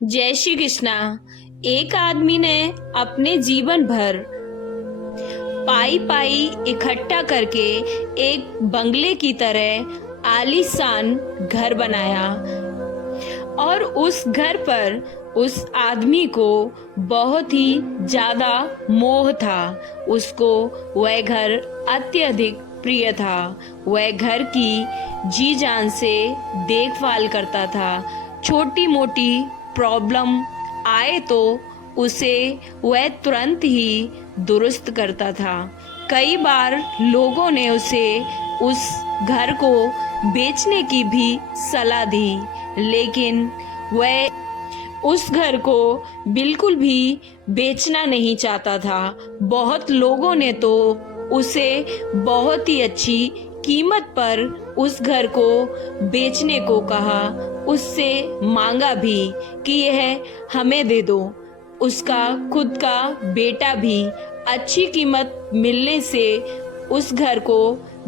जय श्री कृष्णा। एक आदमी ने अपने जीवन भर पाई पाई इकट्ठा करके एक बंगले की तरह आलीशान घर बनाया और उस घर पर उस आदमी को बहुत ही ज्यादा मोह था। उसको वह घर अत्यधिक प्रिय था। वह घर की जी जान से देखभाल करता था। छोटी मोटी प्रॉब्लम आए तो उसे वह तुरंत ही दुरुस्त करता था। कई बार लोगों ने उसे उस घर को बेचने की भी सलाह दी, लेकिन वह उस घर को बिल्कुल भी बेचना नहीं चाहता था। बहुत लोगों ने तो उसे बहुत ही अच्छी कीमत पर उस घर को बेचने को कहा, उससे मांगा भी कि यह हमें दे दो। उसका खुद का बेटा भी अच्छी कीमत मिलने से उस घर को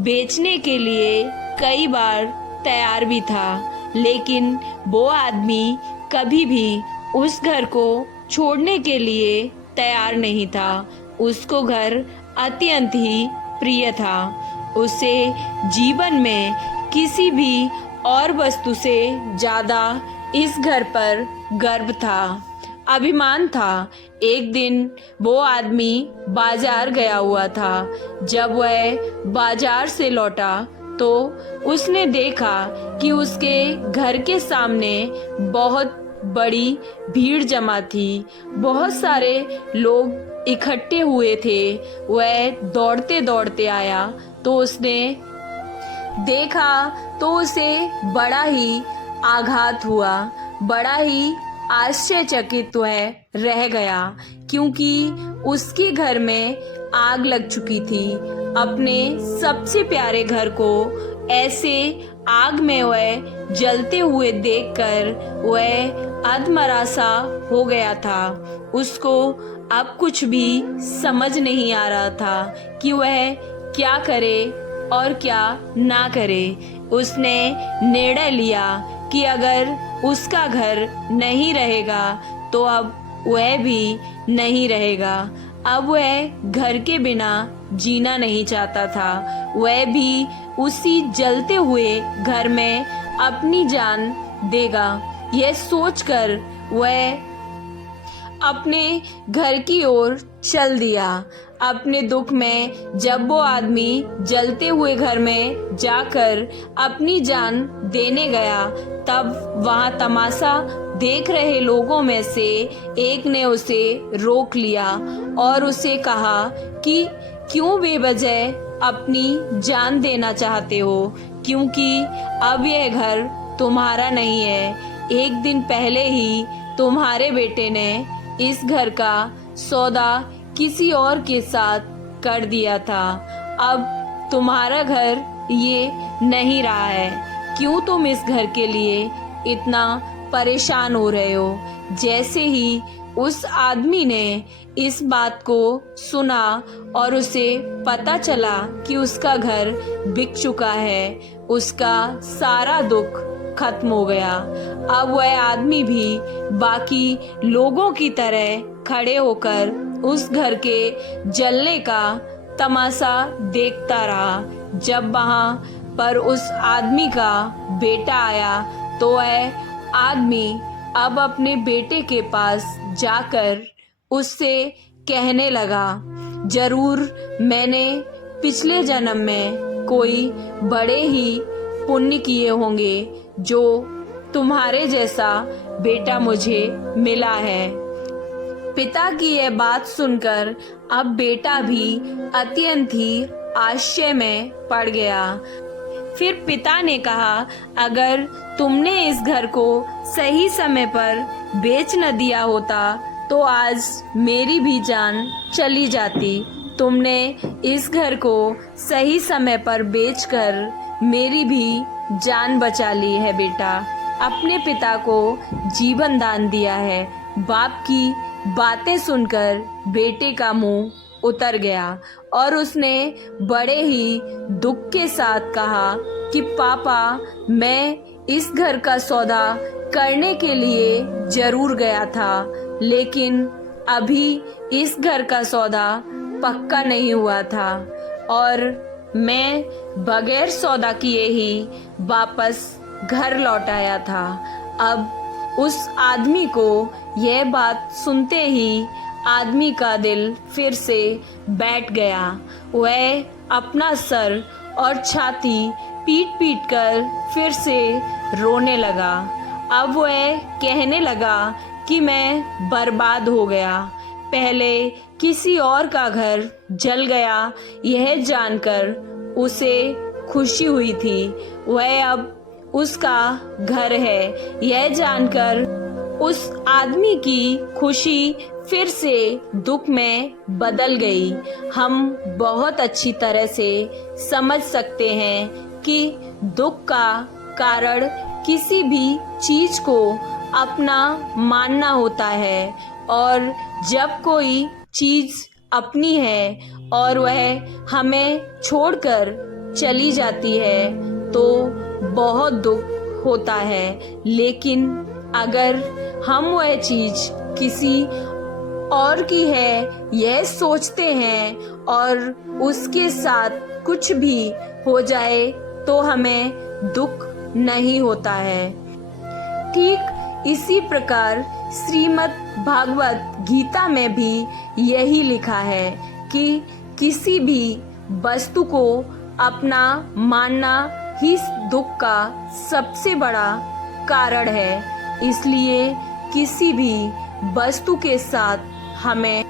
बेचने के लिए कई बार तैयार भी था, लेकिन वो आदमी कभी भी उस घर को छोड़ने के लिए तैयार नहीं था। उसको घर अत्यंत ही प्रिय था। उसे जीवन में किसी भी और वस्तु से ज्यादा इस घर पर गर्व था, अभिमान था। एक दिन वो आदमी बाजार गया हुआ था। जब वह बाजार से लौटा तो उसने देखा कि उसके घर के सामने बहुत बड़ी भीड़ जमा थी। बहुत सारे लोग इकट्ठे हुए थे। वह दौड़ते दौड़ते आया तो उसने देखा तो उसे बड़ा ही आघात हुआ। बड़ा ही आश्चर्यचकित वह रह गया, क्योंकि उसके घर में आग लग चुकी थी। अपने सबसे प्यारे घर को ऐसे आग में वह जलते हुए देखकर वह अधमरा सा हो गया था। उसको अब कुछ भी समझ नहीं आ रहा था कि वह क्या करे और क्या ना करे। उसने निर्णय लिया कि अगर उसका घर नहीं रहेगा तो अब वह भी नहीं रहेगा। अब वह घर के बिना जीना नहीं चाहता था। वह भी उसी जलते हुए घर में अपनी जान देगा। यह सोचकर वह अपने घर की ओर चल दिया। अपने दुख में जब वो आदमी जलते हुए घर में जाकर अपनी जान देने गया, तब वहां तमाशा देख रहे लोगों में से एक ने उसे रोक लिया और उसे कहा कि क्यों बेवजह अपनी जान देना चाहते हो, क्योंकि अब यह घर तुम्हारा नहीं है। एक दिन पहले ही तुम्हारे बेटे ने इस घर का सौदा किसी और के साथ कर दिया था। अब तुम्हारा घर ये नहीं रहा है। क्यों तुम इस घर के लिए इतना परेशान हो रहे हो? जैसे ही उस आदमी ने इस बात को सुना और उसे पता चला कि उसका घर बिक चुका है, उसका सारा दुख खत्म हो गया। अब वह आदमी भी बाकी लोगों की तरह खड़े होकर उस घर के जलने का तमाशा देखता रहा। जब वहां पर उस आदमी का बेटा आया तो वह आदमी अब अपने बेटे के पास जाकर उससे कहने लगा, जरूर मैंने पिछले जन्म में कोई बड़े ही पुण्य किए होंगे जो तुम्हारे जैसा बेटा मुझे मिला है। पिता की यह बात सुनकर अब बेटा भी अत्यंत ही आश्चर्य में पड़ गया। फिर पिता ने कहा, अगर तुमने इस घर को सही समय पर बेच न दिया होता तो आज मेरी भी जान चली जाती। तुमने इस घर को सही समय पर बेचकर मेरी भी जान बचा ली है बेटा। अपने पिता को जीवन दान दिया है। बाप की बातें सुनकर बेटे का मुंह उतर गया और उसने बड़े ही दुख के साथ कहा कि पापा, मैं इस घर का सौदा करने के लिए जरूर गया था, लेकिन अभी इस घर का सौदा पक्का नहीं हुआ था और मैं बगैर सौदा किए ही वापस घर लौट आया था। अब उस आदमी को यह बात सुनते ही आदमी का दिल फिर से बैठ गया। वह अपना सर और छाती पीट पीट कर फिर से रोने लगा। अब वह कहने लगा कि मैं बर्बाद हो गया। पहले किसी और का घर जल गया यह जानकर उसे खुशी हुई थी, वह अब उसका घर है यह जानकर उस आदमी की खुशी फिर से दुख में बदल गई। हम बहुत अच्छी तरह से समझ सकते हैं कि दुख का कारण किसी भी चीज को अपना मानना होता है, और जब कोई चीज अपनी है और वह हमें छोड़कर चली जाती है तो बहुत दुख होता है। लेकिन अगर हम वह चीज किसी और की है यह सोचते हैं और उसके साथ कुछ भी हो जाए तो हमें दुख नहीं होता है। ठीक इसी प्रकार श्रीमद् भागवत गीता में भी यही लिखा है कि किसी भी वस्तु को अपना मानना ही दुख का सबसे बड़ा कारण है। इसलिए किसी भी वस्तु के साथ हमें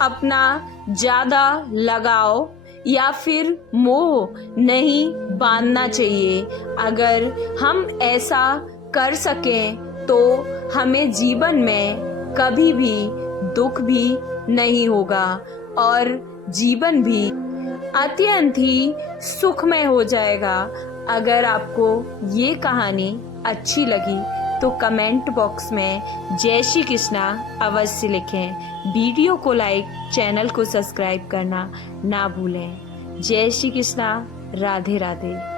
अपना ज्यादा लगाव या फिर मोह नहीं बांधना चाहिए। अगर हम ऐसा कर सकें तो हमें जीवन में कभी भी दुख भी नहीं होगा और जीवन भी अत्यंत ही सुखमय हो जाएगा। अगर आपको ये कहानी अच्छी लगी तो कमेंट बॉक्स में जय श्री कृष्णा अवश्य लिखें। वीडियो को लाइक, चैनल को सब्सक्राइब करना ना भूलें। जय श्री कृष्णा, राधे राधे।